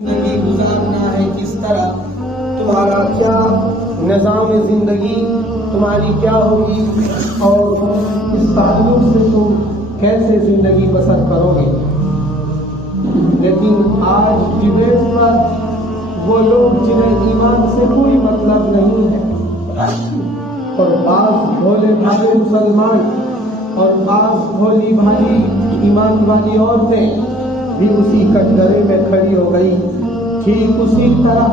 زندگی گزارنا ہے کس طرح، تمہارا کیا نظام زندگی تمہاری کیا ہوگی اور اس تعلق سے تم کیسے زندگی بسر کرو گے۔ لیکن آج ڈبیٹ پر وہ لوگ جنہیں ایمان سے کوئی مطلب نہیں ہے اور بعض بھولے بھالے مسلمان اور بعض بھولی بھالی ایمان والی عورتیں بھی اسی کٹگرے میں کھڑی ہو گئی، ٹھیک اسی طرح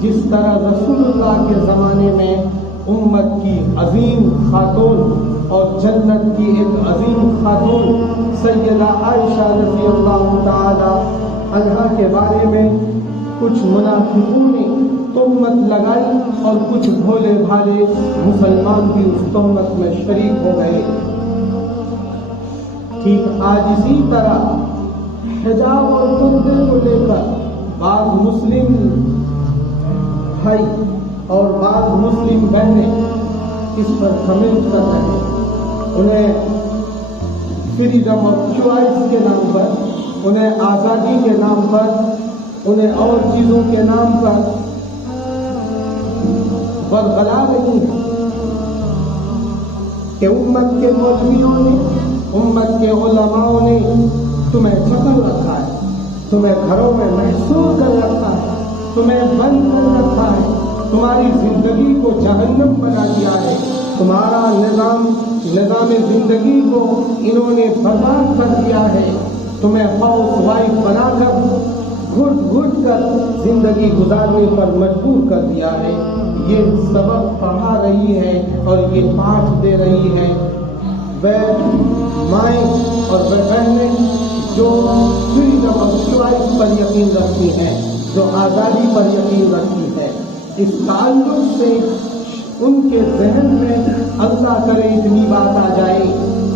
جس طرح رسول اللہ کے زمانے میں امت کی عظیم خاتون اور جنت کی ایک عظیم خاتون سیدہ عائشہ رضی اللہ تعالی عنہا کے بارے میں کچھ منافقوں نے تہمت لگائی اور کچھ بھولے بھالے مسلمان بھی اس تہمت میں شریک ہو گئے۔ ٹھیک آج اسی طرح حجاب اور پردے کو لے کر بعض مسلم بھائی اور بعض مسلم بہنیں اس پر کمنٹ کر رہے ہیں۔ انہیں فریڈم آف چوائس کے نام پر، انہیں آزادی کے نام پر، انہیں اور چیزوں کے نام پر برغلا نہیں ہے کہ امت کے مولویوں نے، امت کے علماءوں نے تمہیں چھپن رکھا ہے، تمہیں گھروں میں محصور کر رکھا ہے، تمہیں بند کر رکھا ہے، تمہاری زندگی کو جہنم بنا دیا ہے، تمہارا نظام زندگی کو انہوں نے برباد کر دیا ہے، تمہیں ہاؤس وائف بنا کر گھٹ گھٹ کر زندگی گزارنے پر مجبور کر دیا ہے۔ یہ سبق پڑھا رہی ہے اور یہ پاٹھ دے رہی ہے وہ مائیں اور وہ بہنیں جو فریڈم آف چوائس پر یقین رکھتی ہیں، جو آزادی پر یقین رکھتی ہے۔ اس تعلق سے ان کے ذہن میں اللہ کرے اتنی بات آ جائے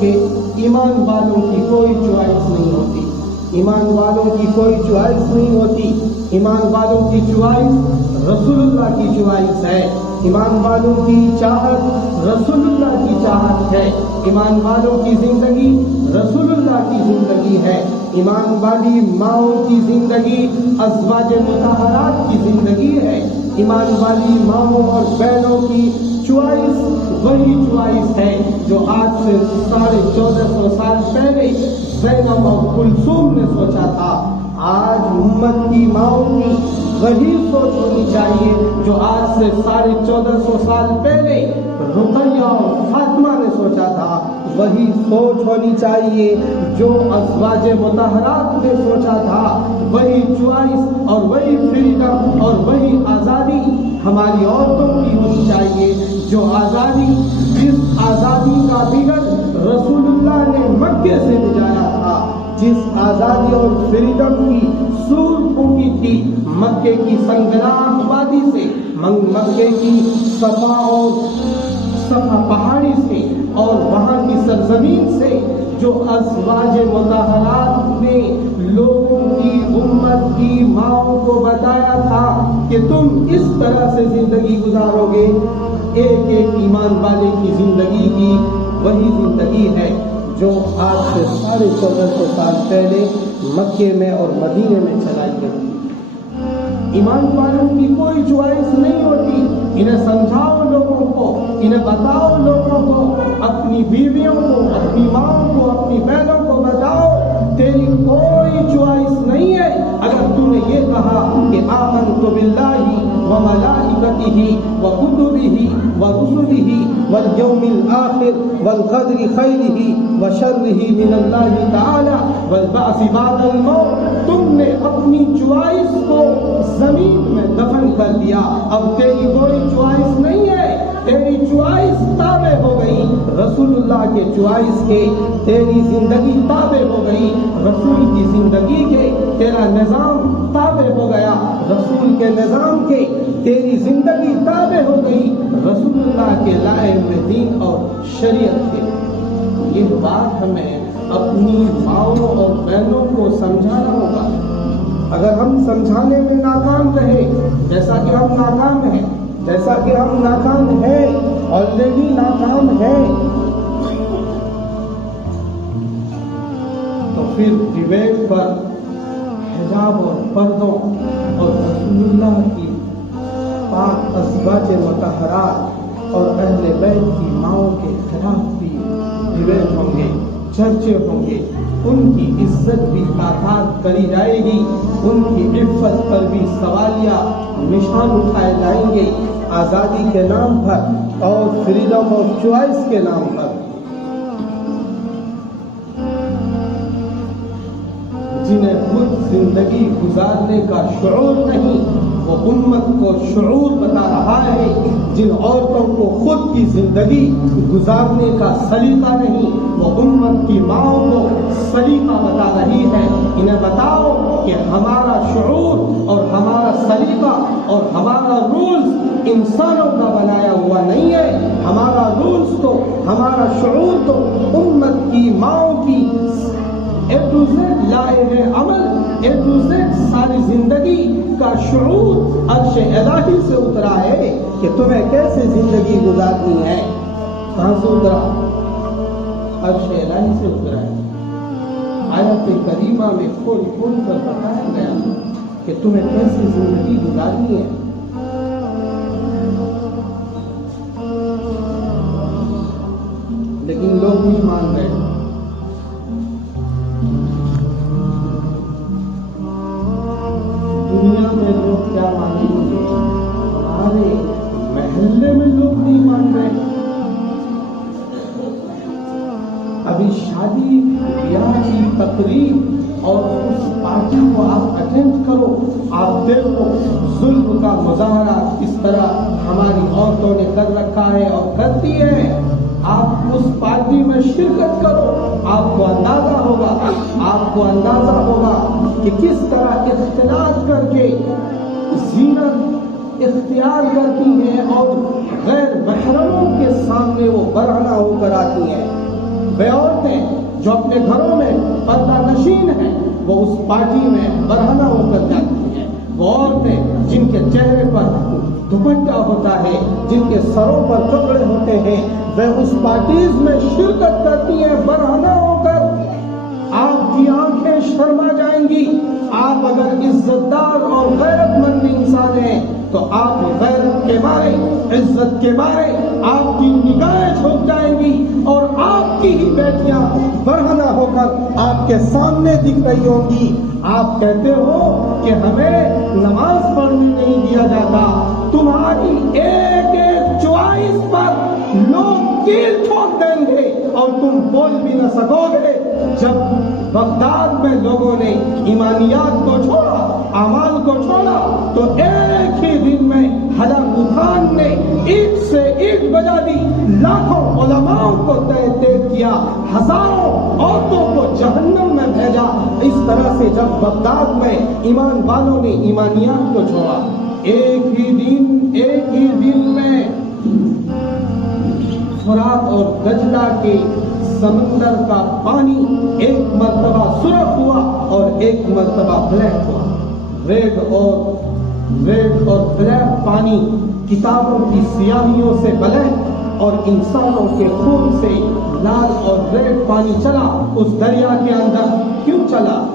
کہ ایمان والوں کی کوئی چوائس نہیں ہوتی، ایمان والوں کی کوئی چوائس نہیں ہوتی، ایمان والوں کی چوائس رسول اللہ کی چوائس ہے، ایمان والوں کی چاہت رسول اللہ کی چاہت ہے، ایمان والوں کی زندگی رسول اللہ کی زندگی ہے، ایمان والی ماؤں کی زندگی ازواج مطہرات کی زندگی ہے، ایمان والی ماؤں اور بہنوں کی چوائس وہی چوائس ہے جو آج سے 1450 سال پہلے زینب اور کلثوم نے سوچا تھا۔ آج امت کی ماؤں کی وہی سوچ ہونی چاہیے جو آج سے 1450 سال پہلے رقیہ اور فاطمہ نے سوچا تھا، وہی سوچ ہونی چاہیے جو ازواج مطہرات نے سوچا تھا، وہی چوائس اور وہی فریڈم اور وہی آزادی ہماری عورتوں کی ہونی چاہیے، جو آزادی جس آزادی کا بگل رسول اللہ نے مکے سے بجایا تھا، جس آزادی اور فریڈم کی سور پھونکی تھی مکے کی سنگلاخ وادی سے، مکے کی صفا پہاڑی سے اور وہاں کی سرزمین سے، جو ازواج مطہرات نے لوگوں کی امت کی ماؤں کو بتایا تھا کہ تم اس طرح سے زندگی گزارو گے۔ ایک ایک ایمان والے کی زندگی کی وہی زندگی ہے جو آج سے 1450 سال پہلے مکے میں اور مدینے میں چلائی گئی۔ ایمان والوں کی کوئی چوائس نہیں ہوتی، انہیں سمجھاؤ لوگوں کو، انہیں بتاؤ لوگوں کو، اپنی بیویوں کو، اپنی ماں کو، اپنی بہنوں کو بتاؤ تیری کوئی چوائس نہیں ہے۔ اگر تو نے یہ کہا کہ آمنت باللہ وملائکتہ وکتبہ ورسلہ والیوم الآخر والقدر خیرہ وشرہ من اللہ تعالی والبعث بعد الموت، تم نے اپنی چوائس کو زمین میں دفن کر دیا، اب تیری کوئی چوائس نہیں ہے، تیری چوائس تابع ہو گئی رسول اللہ کے چوائس کے، تیری زندگی تابع ہو گئی رسول کی زندگی کے، تیرا نظام تابع ہو گیا رسول کے نظام کے، تیری زندگی تابع ہو گئی رسول اللہ کے لائے ہوئے دین اور شریعت کے۔ یہ بات ہمیں اپنی ماؤں اور بہنوں کو سمجھانا ہوگا۔ اگر ہم سمجھانے میں ناکام رہے، جیسا کہ ہم ناکام ہیں، جیسا کہ ہم ناکام ہیں، آلریڈی ناکام ہیں، تو پھر ڈیبیٹ پر حجاب اور پردوں اللہ کی پاک ازواج مطہرات اور اہل بیت کی ماؤں کے خلاف بھی ڈبیٹ ہوں گے، چرچے ہوں گے، ان کی عزت بھی آغاز کری جائے گی، ان کی عفت پر بھی سوالیہ نشان اٹھائے جائیں گے، آزادی کے نام پر اور فریڈم آف چوائس کے نام پر۔ جنہیں خود زندگی گزارنے کا شعور نہیں، وہ امت کو شعور بتا رہا ہے۔ جن عورتوں کو خود کی زندگی گزارنے کا سلیقہ نہیں، وہ امت کی ماؤں کو سلیقہ بتا رہی ہے۔ انہیں بتاؤ کہ ہمارا شعور اور ہمارا سلیقہ اور ہمارا رولز انسانوں کا بنایا ہوا نہیں ہے، ہمارا رولز تو، ہمارا شعور تو امت کی ماؤں کی اے ٹو زیڈ لائحہ عمل، اے ٹو زیڈ ساری زندگی کا شعور عرش الہی سے اترا ہے کہ تمہیں کیسے زندگی گزارنی ہے۔ کہاں سے اترا؟ عرش الہی سے اترا ہے۔ آیت کریمہ میں کھول کھول کر بتایا گیا کہ تمہیں کیسے زندگی گزارنی ہے۔ لیکن لوگ نہیں مان رہے۔ دنیا میں لوگ کیا مانیں گے؟ ہمارے محلے میں لوگ نہیں مان رہے۔ ابھی شادی بیاہ کی تقریب اور اس پارٹی کو آپ اٹینڈ کرو، آپ دیکھو ظلم کا مظاہرہ کس طرح ہماری عورتوں نے کر رکھا ہے اور کرتی ہے۔ آپ اس پارٹی میں شرکت کرو، آپ کو اندازہ ہوگا کہ کس طرح اختلاط کر کے زینت اختیار کرتی ہیں اور غیر محرموں کے سامنے وہ برہنہ ہو کر آتی ہیں۔ وہ عورتیں جو اپنے گھروں میں پردہ نشین ہیں، وہ اس پارٹی میں برہنہ ہو کر جاتی ہیں۔ وہ عورتیں جن کے چہرے پر دوپٹہ ہوتا ہے، جن کے سروں پر کپڑے ہوتے ہیں، وہ اس پارٹیز میں شرکت کرتی ہیں برہنہ ہو کر۔ آپ کی آنکھیں شرما جائیں گی۔ آپ اگر عزت دار اور غیرت مند انسان ہیں تو آپ غیرت کے مارے، عزت کے مارے آپ کی نگاہیں جھک جائیں گی اور آپ کی ہی بیٹیاں برہنہ ہو کر آپ کے سامنے دکھ رہی ہوں گی۔ آپ کہتے ہو کہ ہمیں نماز پڑھنے نہیں دیا جاتا، تمہاری ایک ایک چوائس پر لوگ کیل ٹھوک دیں گے اور تم بول بھی نہ سکو گے۔ جب بغداد میں لوگوں نے ایمانیات کو چھوڑا، اعمال کو چھوڑا، تو ایک ہی دن میں ہلاکو خان نے اینٹ سے اینٹ بجا دی، لاکھوں علماء کو تحقیق کیا، ہزاروں عورتوں کو جہنم میں بھیجا۔ اس طرح سے جب بغداد میں ایمان والوں نے ایمانیات کو چھوڑا، ایک ہی دن میں فرات اور دجلہ کے سمندر کا پانی ایک مرتبہ سرخ ہوا اور ایک مرتبہ بلیک ہوا۔ ریڈ اور بلیک پانی کتابوں کی سیاہیوں سے بلیک اور انسانوں کے خون سے لال اور ریڈ پانی چلا اس دریا کے اندر۔ کیوں چلا؟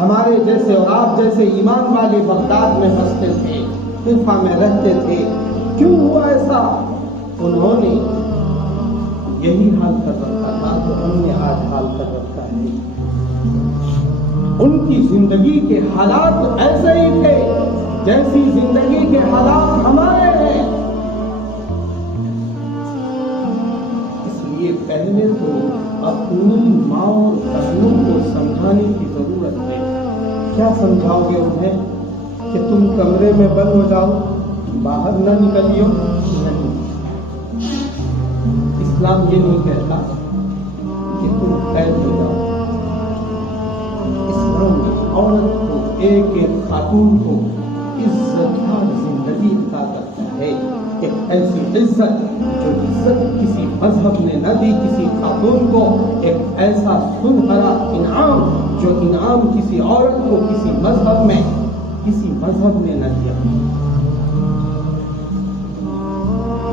ہمارے جیسے اور آپ جیسے ایمان والے بغداد میں بستے تھے، کوفہ میں رہتے تھے۔ کیوں ہوا ایسا؟ انہوں نے یہی حال کر رکھا تھا تو ہم نے آج حال کر رکھا ہے۔ ان کی زندگی کے حالات ایسے ہی تھے جیسی زندگی کے حالات ہمارے ہیں۔ اس لیے پہلے تو اپنی ماں اور بہنوں کو سمجھانے کی ضرورت ہے۔ کیا سمجھاؤ گے انہیں کہ تم کمرے میں بند ہو جاؤ، باہر نہ نکلیو؟ نہیں، اسلام یہ نہیں کہتا کہ تم قید ہو جاؤ۔ اسلام عورت کو، ایک ایک خاتون کو عزت دار زندگی عطا کرتا ہے۔ ایک ایسی عزت جو عزت کسی مذہب نے نہ دی کسی خاتون کو، ایک ایسا سنہرا انعام جو انعام کسی عورت کو کسی مذہب نے نہ دیا۔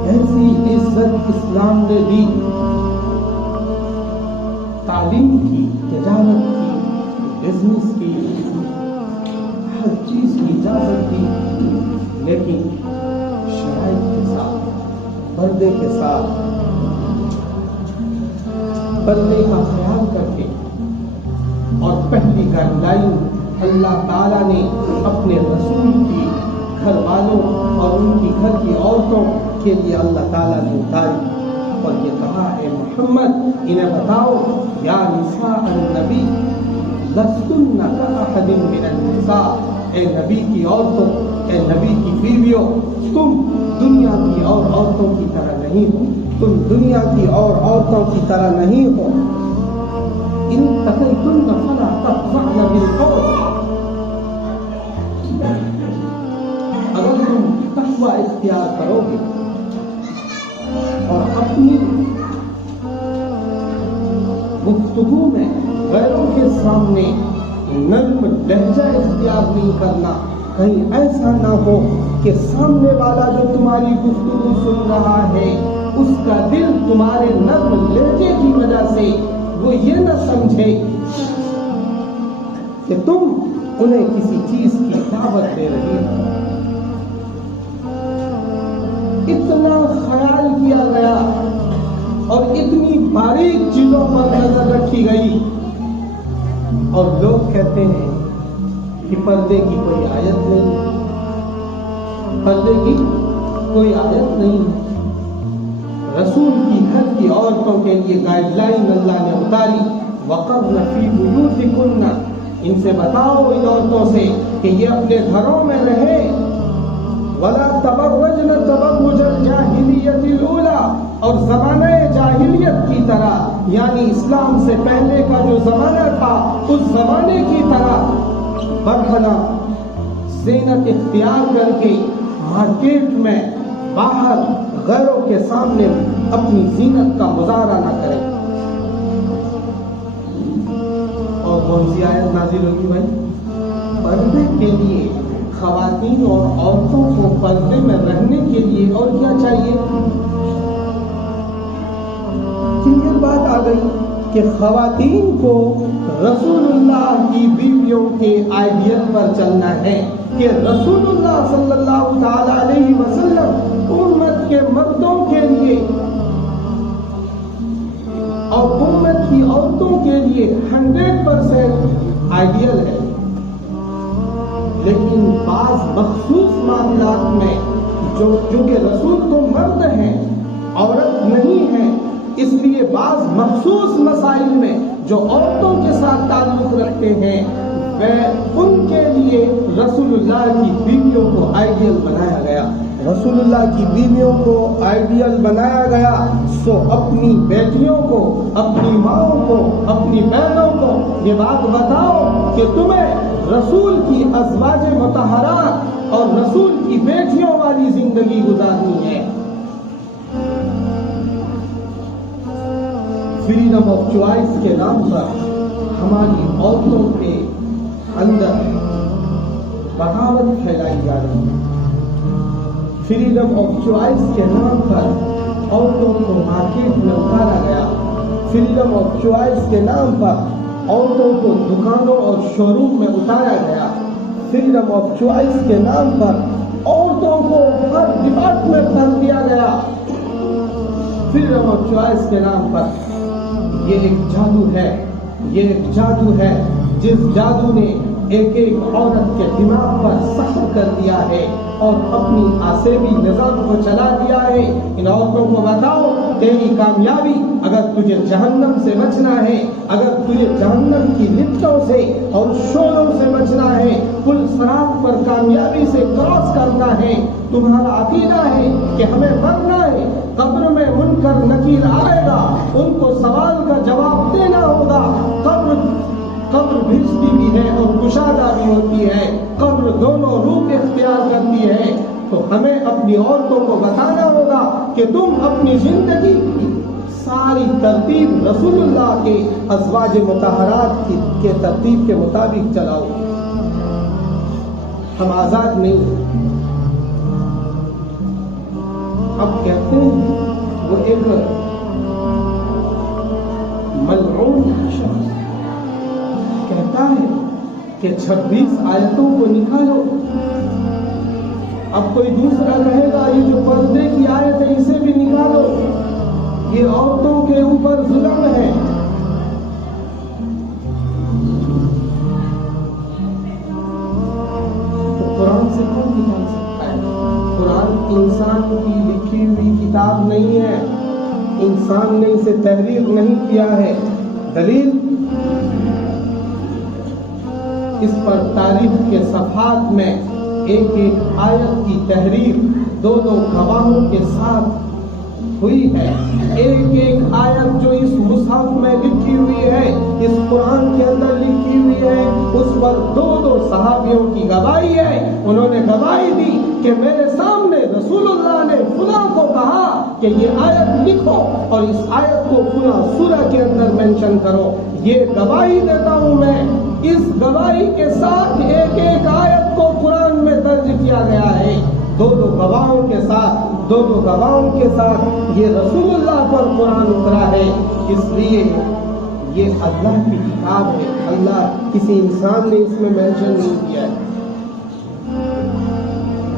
ایسی عزت اسلام نے دی۔ تعلیم کی، تجارت کی، بزنس کی، ہر چیز کی اجازت دی۔ پردے کے ساتھ پردے کا خیال کر کے، اور پہلی گائیڈ لائن اللہ تعالیٰ نے اپنے رسول کی گھر والوں اور ان کی گھر کی عورتوں کے لیے اللہ تعالیٰ نے اتاری اور یہ کہا، اے محمد انہیں بتاؤ، یا نساء النبی لستن کاحد من النساء، اے نبی کی عورتوں، اے نبی کی بیویوں، تم دنیا کی اور عورتوں کی طرح نہیں ہو، تم دنیا کی اور عورتوں کی طرح نہیں ہو۔ ان اتقیتن فلا تخضعن بالقول، اگر تم تقوی اختیار کرو گے اور اپنی گفتگو میں غیروں کے سامنے نرم لہجہ اختیار نہیں کرنا، کہیں ایسا نہ ہو کہ سامنے والا جو تمہاری گفتگو سن رہا ہے اس کا دل تمہارے نرم لہجے کی وجہ سے وہ یہ نہ سمجھے کہ تم انہیں کسی چیز کی دعوت دے رہی ہو۔ اتنا خیال کیا گیا اور اتنی باریک چیزوں پر نظر رکھی گئی، اور لوگ کہتے ہیں کہ پردے کی کوئی آیت نہیں، پردے کی کوئی آیت نہیں۔ رسول کی گھر کی عورتوں کے لیے گائیڈ لائن اللہ نے اتاری، وَقَرْنَ فِي بُيُوتِكُنَّ، ان سے بتاؤ ان عورتوں سے کہ یہ اپنے گھروں میں رہیں، وَلَا تَبَرَّجْنَ تَبَرُّجَ الْجَاهِلِيَّةِ الْأُولَىٰ، اور زمانہ جاہلیت کی طرح، یعنی اسلام سے پہلے کا جو زمانہ تھا اس زمانے کی طرح برہنہ زینت اختیار کر کے مارکیٹ میں باہر غیروں کے سامنے اپنی زینت کا مظاہرہ نہ کرے۔ اور کون سی آیت نازل ہوگی بھائی؟ پردے کے لیے خواتین اور عورتوں کو پردے میں رہنے کے لیے اور کیا چاہیے؟ کلیئر بات آ گئی کہ خواتین کو رسول اللہ کی بیویوں کے آئیڈیل پر چلنا ہے کہ رسول اللہ صلی اللہ تعالی علیہ وسلم امت کے مردوں کے لیے اور امت کی عورتوں کے لیے 100% آئیڈیل ہے، لیکن بعض مخصوص معاملات میں جو کہ رسول تو مرد ہیں عورت نہیں ہے، اس لیے بعض مخصوص مسائل میں جو عورتوں کے ساتھ تعلق رکھتے ہیں وہ ان کے لیے رسول اللہ کی بیویوں کو آئیڈیل بنایا گیا۔ رسول اللہ کی بیویوں کو آئیڈیل بنایا گیا، سو اپنی بیٹیوں کو، اپنی ماؤں کو، اپنی بہنوں کو یہ بات بتاؤ کہ تمہیں رسول کی ازواج مطہرات اور رسول کی بیٹیوں والی زندگی گزارنی ہے۔ فریڈم آف چوائس کے نام پر ہماری عورتوں کے اندر بغاوت پھیلائی جا رہی ہے۔ فریڈم آف چوائس کے نام پر عورتوں کو مارکیٹ میں اتارا گیا، فریڈم آف چوائس کے نام پر عورتوں کو دکانوں اور شو روم میں اتارا گیا، فریڈم آف چوائس کے نام پر عورتوں کو ہر ڈپارٹمنٹ کر دیا گیا، فریڈم آف چوائس کے نام پر۔ یہ ایک جادو ہے، یہ ایک جادو ہے جس جادو نے ایک ایک عورت کے دماغ پر سحر کر دیا ہے اور اپنی آسیبی نظام کو چلا دیا ہے۔ ان عورتوں کو بتاؤ تیری کامیابی، اگر تجھے جہنم سے بچنا ہے، اگر تجھے جہنم کی لپٹوں سے اور شوروں سے بچنا ہے، پل صراط پر کامیابی سے کراس کرنا ہے، تمہارا عقیدہ ہے کہ ہمیں مرنا ہے، قبر میں منکر نکیر آئے گا، ان کو سوال کا جواب دینا ہوگا، قبر بھیجتی بھی ہے اور کشادہ بھی ہوتی ہے، قبر دونوں روپ اختیار کرتی ہے، تو ہمیں اپنی عورتوں کو بتانا ہوگا کہ تم اپنی زندگی کی ساری ترتیب رسول اللہ کے ازواج مطہرات کے ترتیب کے مطابق چلاؤ۔ ہم آزاد نہیں، اب کہتے ہیں وہ ایک ملعون شخص کہتا ہے کہ 26 آیتوں کو نکالو، اب کوئی دوسرا کہے گا یہ جو پردے کی آیت ہے اسے بھی نکالو۔ والوں، یہ عورتوں کے اوپر ظلم ہے۔ تو قرآن سے کون نکال سکتا ہے؟ قرآن انسان کی لکھی ہوئی کتاب نہیں ہے، انسان نے اسے تحریر نہیں کیا ہے۔ دلیل اس پر تاریخ کے صفحات میں ایک ایک آیت کی تحریر دو دو گواہوں کے ساتھ ہوئی ہے۔ ایک ایک آیت جو اس مصحف میں لکھی ہوئی ہے، اس قرآن کے اندر لکھی ہوئی ہے، اس پر دو دو صحابیوں کی گواہی ہے۔ انہوں نے گواہی دی کہ میرے سامنے رسول اللہ نے فلاں کو کہا کہ یہ آیت لکھو اور اس آیت کو فلاں سورہ کے اندر مینشن کرو۔ یہ گواہی دیتا ہوں میں۔ اس گواہی کے ساتھ ایک ایک آیت کو قرآن میں درج کیا گیا ہے، دو دو گواہوں کے ساتھ، دو دو گواہوں کے ساتھ یہ رسول اللہ پر قرآن اترا ہے۔ اس لیے یہ اللہ کی کتاب ہے، اللہ کسی انسان نے اس میں مینشن نہیں کیا ہے۔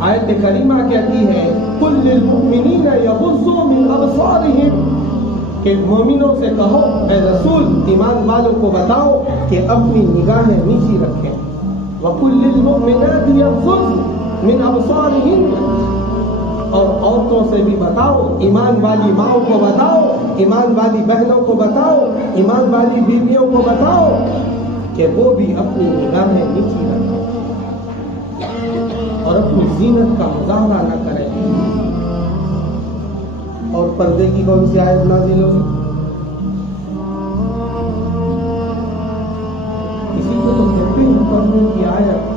آیت کریمہ کہتی ہے قُل لِّلْمُؤْمِنِينَ يَغُضُّوا مِنْ أَبْصَارِهِمْ، کہ مومنوں سے کہو اے رسول، ایمان والوں کو بتاؤ کہ اپنی نگاہیں نیچی رکھیں۔ وَقُل لِّلْمُؤْمِنَاتِ يَغْضُضْنَ مِنْ أَبْصَارِهِنَّ، اور عورتوں سے بھی بتاؤ، ایمان والی ماؤں کو بتاؤ، ایمان والی بہنوں کو بتاؤ، ایمان والی بیویوں کو بتاؤ کہ وہ بھی اپنی نگاہیں نیچی رکھیں اور اپنی زینت کا مظاہرہ نہ کریں۔ اور پردے کی کون سی آیت نازل ہوئی؟ کسی کو تو کہتے ہیں پردے کی آیت۔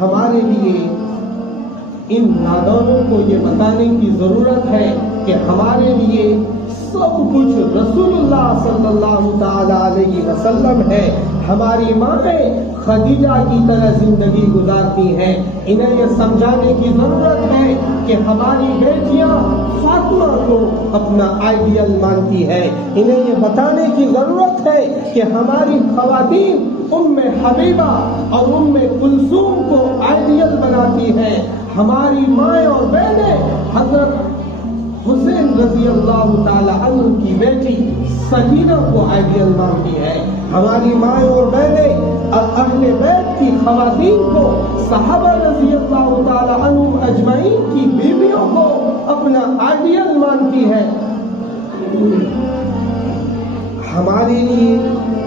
ہمارے لیے ان نادانوں کو یہ بتانے کی ضرورت ہے کہ ہمارے لیے سب کچھ رسول اللہ صلی اللہ تعالی علیہ وسلم ہے۔ ہماری مائیں خدیجہ کی طرح زندگی گزارتی ہیں۔ انہیں یہ سمجھانے کی ضرورت ہے کہ ہماری بیٹیاں فاطمہ کو اپنا آئیڈیل مانتی ہے۔ انہیں یہ بتانے کی ضرورت ہے کہ ہماری خواتین ام حبیبہ اور ام کلثوم کو آئیڈیل بناتی ہیں۔ ہماری مائیں اور بہنیں حضرت حسین رضی اللہ تعالی عنہ کی بیٹی سکینہ کو آئیڈیل مانتی ہے۔ ہماری مائیں اور بہنیں اہل بیت کی خواتین کو، صحابہ رضی اللہ تعالی عنہ اجمعین کی بیویوں کو اپنا آئیڈیل مانتی ہے۔ ہمارے لیے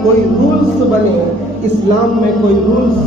کوئی رولز بنے، اسلام میں کوئی رولز،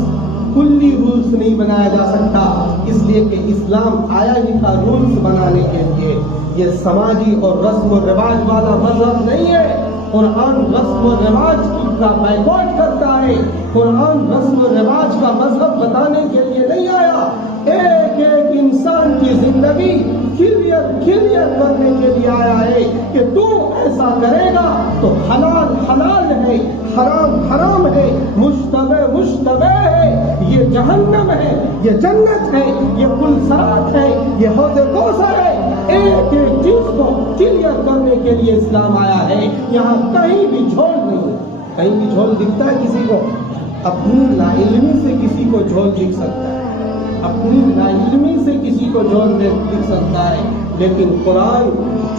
کلی رولز نہیں بنایا جا سکتا، اس لیے کہ اسلام آیا ہی تھا رولز بنانے کے لیے۔ یہ سماجی اور رسم و رواج والا مذہب نہیں ہے۔ قرآن رسم و رواج کا بائیکاٹ کرتا ہے۔ قرآن رسم و رواج کا مذہب بتانے کے لیے نہیں آیا، ایک ایک انسان کی زندگی کلیئر کرنے کے لیے آیا ہے کہ تو ایسا کرے گا تو حلال حلال ہے، حرام حرام ہے، مشتبہ ہے، یہ جہنم ہے، یہ جنت ہے، یہ پل صراط ہے، یہ حوض کوثر ہے۔ ایک ایک چیز کو کلیئر کرنے کے لیے اسلام آیا ہے۔ یہاں کہیں بھی جھول نہیں، کہیں بھی جھول دکھتا ہے کسی کو؟ اپنی لا علمی سے کسی کو جھول دکھ سکتا ہے، اپنی لا علمی سے کسی کو جھول دکھ سکتا ہے، لیکن قرآن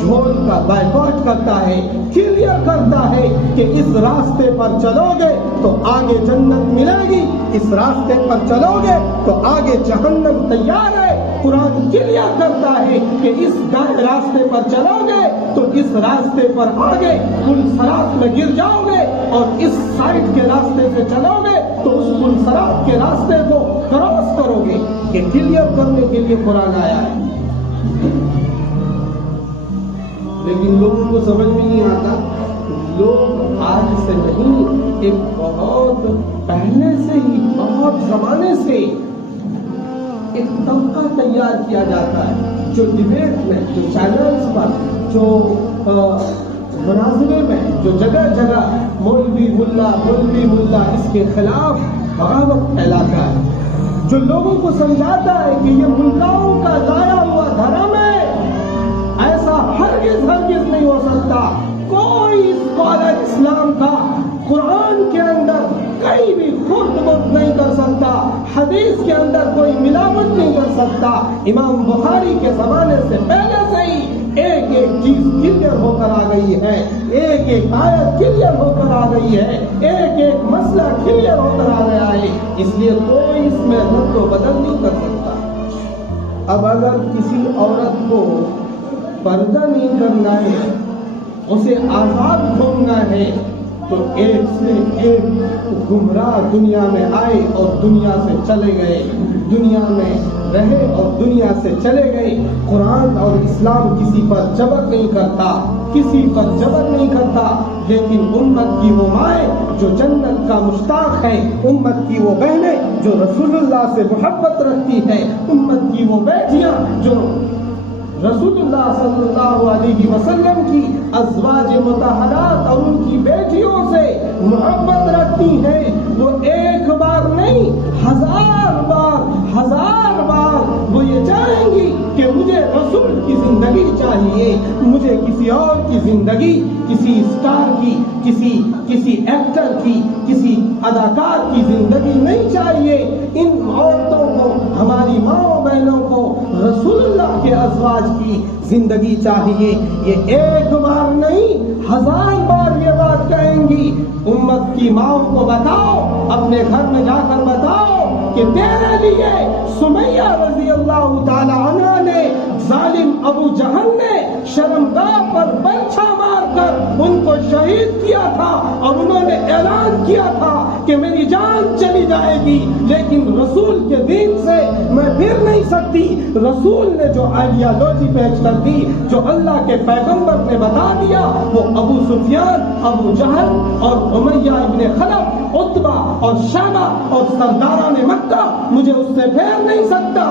جھول کا بائیکاٹ کرتا ہے، کلیئر کرتا ہے کہ اس راستے پر چلو گے تو آگے جنت ملے گی، اس راستے پر چلو گے تو آگے جہنم تیار ہے۔ قرآن کلیئر کرتا ہے کہ اس راستے پر چلو گے تو اس راستے پر آگے پل صراط میں گر جاؤ گے، اور اس سائڈ کے راستے سے چلو گے تو اس پل صراط کے راستے کو کراس کرو گے۔ یہ کلیئر کرنے کے لیے قرآن آیا ہے، لیکن لوگوں کو سمجھ میں نہیں آتا۔ لوگ آج سے نہیں، ایک بہت پہلے سے ہی، بہت زمانے سے ایک طبقہ تیار کیا جاتا ہے جو ڈیبیٹ میں، جو چینلز پر، جو مناظرے میں، جو جگہ جگہ مولوی ملا اس کے خلاف بغاوت پھیلاتا ہے، جو لوگوں کو سمجھاتا ہے کہ یہ ملاؤں کا لایا ہوا دھرم ہے، ایسا ہرگز نہیں ہو سکتا۔ کوئی اسکالر اسلام کا قرآن کے اندر کہیں بھی خود نہیں کر سکتا، حدیث کے اندر کوئی ملاوٹ نہیں کر سکتا. امام بخاری کے زمانے سے پہلے سے ہی ایک ایک چیز کلیئر ہو کر آ گئی ہے, ایک ایک آیت کلیئر ہو کر آ گئی ہے, ایک ایک مسئلہ کلیئر ہو کر آ گیا ہے. اس لیے کوئی اس میں رد و بدل نہیں کر سکتا. اب اگر کسی عورت کو پردہ نہیں کرنا ہے, اسے آزاد چھوڑنا ہے, تو ایک سے ایک گمراہ دنیا میں آئے اور دنیا سے چلے گئے, دنیا میں رہے اور دنیا سے چلے گئے. قرآن اور اسلام کسی پر جبر نہیں کرتا, کسی پر جبر نہیں کرتا, لیکن امت کی وہ مائیں جو جنت کا مشتاق ہے, امت کی وہ بہنیں جو رسول اللہ سے محبت رکھتی ہے, امت کی وہ بیٹیاں جو رسول اللہ صلی اللہ علیہ وسلم کی ازواج مطہرات اور ان کی بیٹیوں سے محبت رکھتی ہیں, وہ ایک بار نہیں 1000 بار وہ یہ چاہیں گی کہ مجھے رسول کی زندگی چاہیے, مجھے کسی اور کی زندگی, کسی اسٹار کی, کسی ایکٹر کی, کسی اداکار کی زندگی نہیں چاہیے. ان عورتوں کو, ہماری ماؤں بہنوں کو رسول اللہ کے ازواج کی زندگی چاہیے. یہ ایک بار نہیں 1000 بار یہ بات کہیں گی. امت کی ماؤں کو بتاؤ, اپنے گھر میں جا کر بتاؤ کہ تیرے لیے سمیہ رضی اللہ تعالی عنہ نے, ظالم ابو جہل نے شرمگاہ پر برچھا مار کر ان کو شہید کیا تھا, اور انہوں نے اعلان کیا تھا کہ میری جان چلی جائے گی لیکن رسول کے دین سے میں پھر نہیں سکتی. رسول نے جو آئیڈیالوجی پیش کر دی, جو اللہ کے پیغمبر نے بتا دیا, وہ ابو سفیان, ابو جہل اور امیہ ابن خلف, عتبہ اور شیبہ اور سرداران مکہ, مجھے اس سے پھیر نہیں سکتا.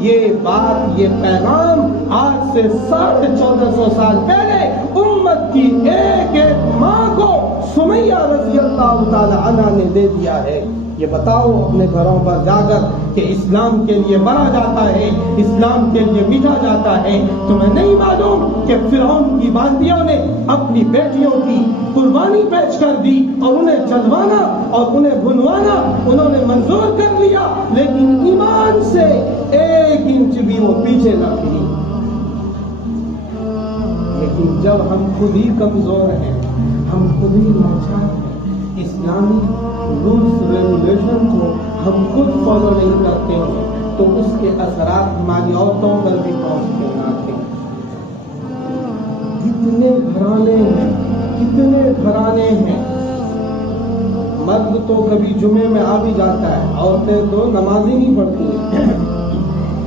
یہ بات, یہ پیغام آج سے 1450 سال پہلے امت کی ایک ایک ماں کو سمیہ رضی اللہ تعالی عنہ نے دے دیا ہے. یہ بتاؤ اپنے گھروں پر جا کر کہ اسلام کے لیے مرا جاتا ہے, اسلام کے لیے مٹا جاتا ہے. تمہیں نہیں معلوم کہ فرعون کی باندیوں نے اپنی بیٹیوں کی قربانی پیش کر دی, اور انہیں جلوانا اور انہیں بھنوانا انہوں نے منظور کر لیا, لیکن ایمان سے 1 انچ بھی وہ پیچھے نہ پھری. لیکن جب ہم خود ہی کمزور ہیں, ہم خود ہی لاچار ہیں, اسلامی رولز ریگولیشن کو ہم خود فالو نہیں کرتے ہیں, تو اس کے اثرات ہماری عورتوں پر بھی پہنچتے آتے ہیں. کتنے گھرانے ہیں. مرد تو کبھی جمعے میں آ بھی جاتا ہے, عورتیں تو نماز ہی نہیں پڑھتی ہیں.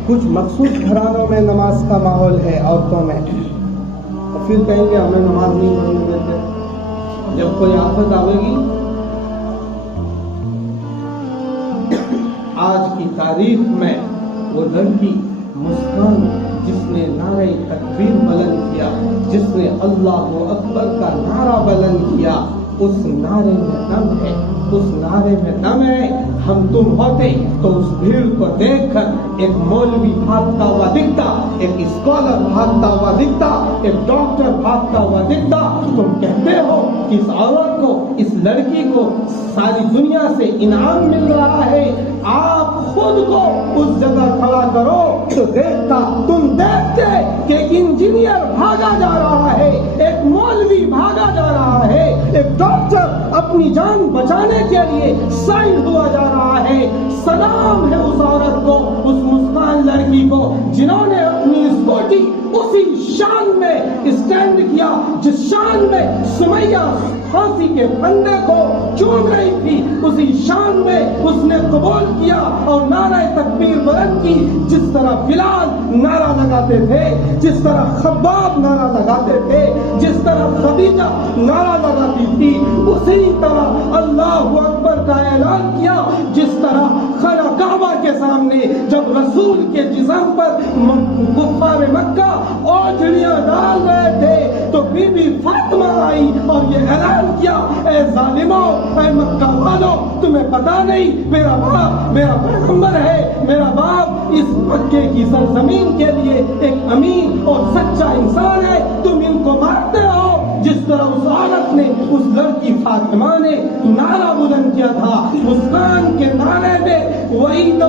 کچھ مخصوص گھرانوں میں نماز کا ماحول ہے عورتوں میں, اور پھر کہیں گے ہمیں نماز نہیں پڑھنے دیتے. جب کوئی آفت آئے گی, آج کی تاریخ میں وہ لڑکی مسکان جس نے نعرہ تکبیر بلند کیا, جس نے اللہ اکبر کا نعرہ بلند کیا, اس نعرے میں دم ہے, اس نعرے میں دم ہے. ہم تم ہوتے تو اس بھیڑ کو دیکھ کر ایک مولوی بھاگتا ہوا دکھتا, ایک اسکالر بھاگتا ہوا دکھتا, ایک ڈاکٹر بھاگتا ہوا دکھتا. تم کہتے ہو کہ اس عورت کو, اس لڑکی کو ساری دنیا سے انعام مل رہا ہے. آپ خود کو اس جگہ کھڑا کرو تو دیکھتا, تم دیکھتے کہ ایک انجینئر بھاگا جا رہا ہے, ایک مولوی بھاگا جا رہا ہے, ایک ڈاکٹر اپنی جان بچانے کے لیے سائڈ ہوا جا رہا ہے. سلام ہے اس عورت کو, اس مسکان لڑکی کو, جنہوں نے اپنی اسکوٹی اسی شان میں اسٹینڈ کیا جس شان میں سمیہ پھانسی کے پھندے کو چوم رہی تھی, اسی شان میں اس نے قبول کیا اور نعرہ تکبیر بلند کی. جس طرح بلال نعرہ لگاتے تھے, جس طرح خباب نعرہ لگاتے تھے, جس طرح خدیجہ نعرہ لگاتی تھی, اسی طرح اللہ اکبر کا اعلان کیا. جس طرح خانہ کعبہ کے سامنے جب رسول کے جسم پر کفار مکہ اوجھڑیاں ڈال رہے تھے, تو بی بی فاطمہ آئی اور یہ اعلان کیا, اے ظالموں, اے مکہ والوں, تمہیں پتا نہیں میرا باپ میرا پیغمبر ہے, میرا باپ اس مکے کی سرزمین کے لیے ایک امین اور سچا انسان ہے, تم ان کو مارتے ہو. جس طرح اس عورت نے, اس لڑکی فاطمہ نے نعرہ بلند کیا تھا, مسکان کے نعرے میں وَإِذَا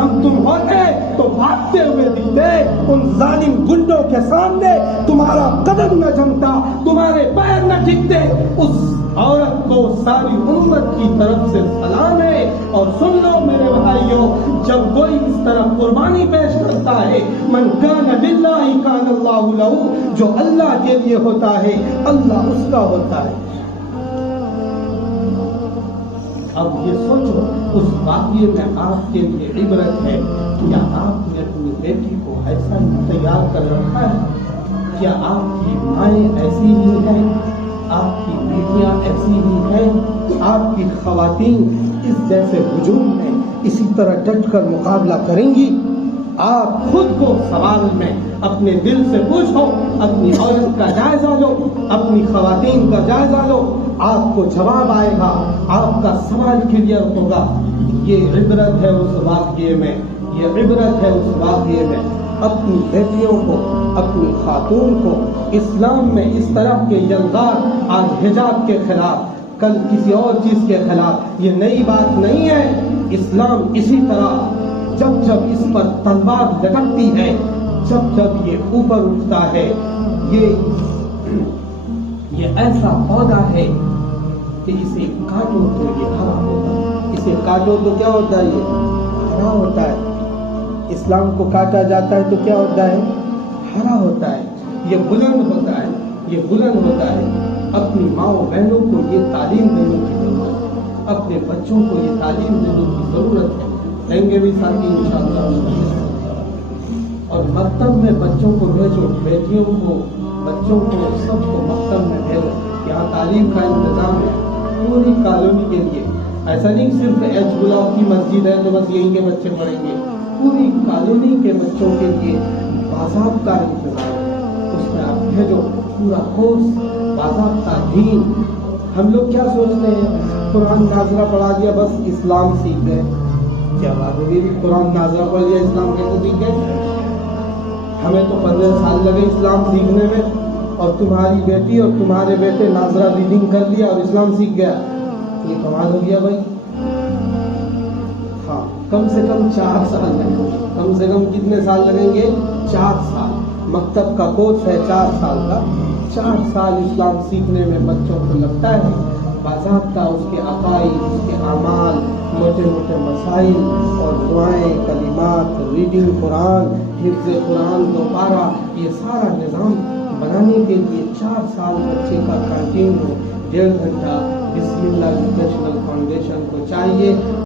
ہم تم ہوتے تو بھاگتے ہوئے دکھتے ان ظالم گنڈوں کے سامنے، تمہارا قدم نہ جمتا، تمہارے پیر نہ ٹکتے۔ اس عورت کو ساری امت کی طرف سے سلام ہے۔ اور سن لو میرے بھائیوں، جب کوئی اس طرح قربانی پیش کرتا ہے، من کان للہ کان اللہ لہ، جو اللہ کے لیے ہوتا ہے اللہ اس کا ہوتا ہے۔ اب یہ سوچو، اس واقعے میں آپ کے لیے عبرت ہے، کیا آپ نے اپنی بیٹی کو ایسا تیار کر رکھا ہے؟ کیا آپ کی مائیں ایسی ہی ہیں؟ آپ کی بیٹیاں ایسی ہی ہیں؟ آپ کی خواتین اس جیسے ہجوم میں اسی طرح ڈٹ کر مقابلہ کریں گی؟ آپ خود کو سوال میں اپنے دل سے پوچھو، اپنی عورت کا جائزہ لو، اپنی خواتین کا جائزہ لو، آپ کو جواب آئے گا، آپ کا سوال کلیئر ہوگا۔ یہ عبرت ہے اس واقعے میں، یہ عبرت ہے اس واقعے میں۔ اپنی بیٹیوں کو، اپنی خاتون کو اسلام میں اس طرح کے یلغار، آج حجاب کے خلاف، کل کسی اور چیز کے خلاف، یہ نئی بات نہیں ہے۔ اسلام اسی طرح جب جب اس پر تلوار لٹکتی ہے، جب جب یہ اوپر اٹھتا ہے، یہ ایسا پودا ہے کہ اسے کاٹو تو یہ ہرا ہوتا ہے، اسے کاٹو تو کیا ہوتا ہے؟ یہ ہرا ہوتا ہے۔ اسلام کو کاٹا جاتا ہے تو کیا ہوتا ہے؟ ہرا ہوتا ہے، یہ بلند ہوتا ہے، یہ بلند ہوتا ہے۔ اپنی ماں و بہنوں کو یہ تعلیم دینے کی ضرورت ہے، اپنے بچوں کو یہ تعلیم دینے کی ضرورت ہے۔ لیں گے بھی ساتھی انشاءاللہ۔ اور مکتب میں بچوں کو بھیجو، بیٹیوں کو، بچوں کو، سب کو مکتب میں بھیجو۔ یہاں تعلیم کا انتظام ہے پوری کالونی کے لیے، ایسا نہیں صرف ایچ گلاؤ کی مسجد ہے تو بس یہیں کے بچے پڑھیں گے، پوری کالونی کے بچوں کے لیے باضابطہ انتظام ہے، اس میں آپ بھیجو پورا کورس، باضابطہ دین۔ ہم لوگ کیا سوچتے ہیں، قرآن نازلہ پڑھا دیا بس اسلام سیکھ گئے۔ کیا بات ہوگی؟ قرآن نازلہ پڑھ لیا اسلام کیسے سیکھ گئے؟ ہمیں تو 15 سال لگے اسلام سیکھنے میں، اور تمہاری بیٹی اور تمہارے بیٹے ناظرہ ریڈنگ کر لیا اور اسلام سیکھ گیا، یہ کمال ہو گیا بھائی۔ ہاں، کم سے کم 4 سال لگیں گے، کم سے کم کتنے سال لگیں گے؟ 4 سال۔ مکتب کا کورس ہے 4 سال کا، 4 سال اسلام سیکھنے میں بچوں کو لگتا ہے۔ باضابطہ اس کے عقائد، اس کے اعمال، موٹے موٹے مسائل اور دعائیں، کلمات، ریڈنگ قرآن، حفظ قرآن دوبارہ، یہ سارا نظام بنانے کے لیے 4 سال بچے کا کنٹینیو 1.5 گھنٹہ بسم اللہ ایجوکیشنل فاؤنڈیشن کو چاہیے۔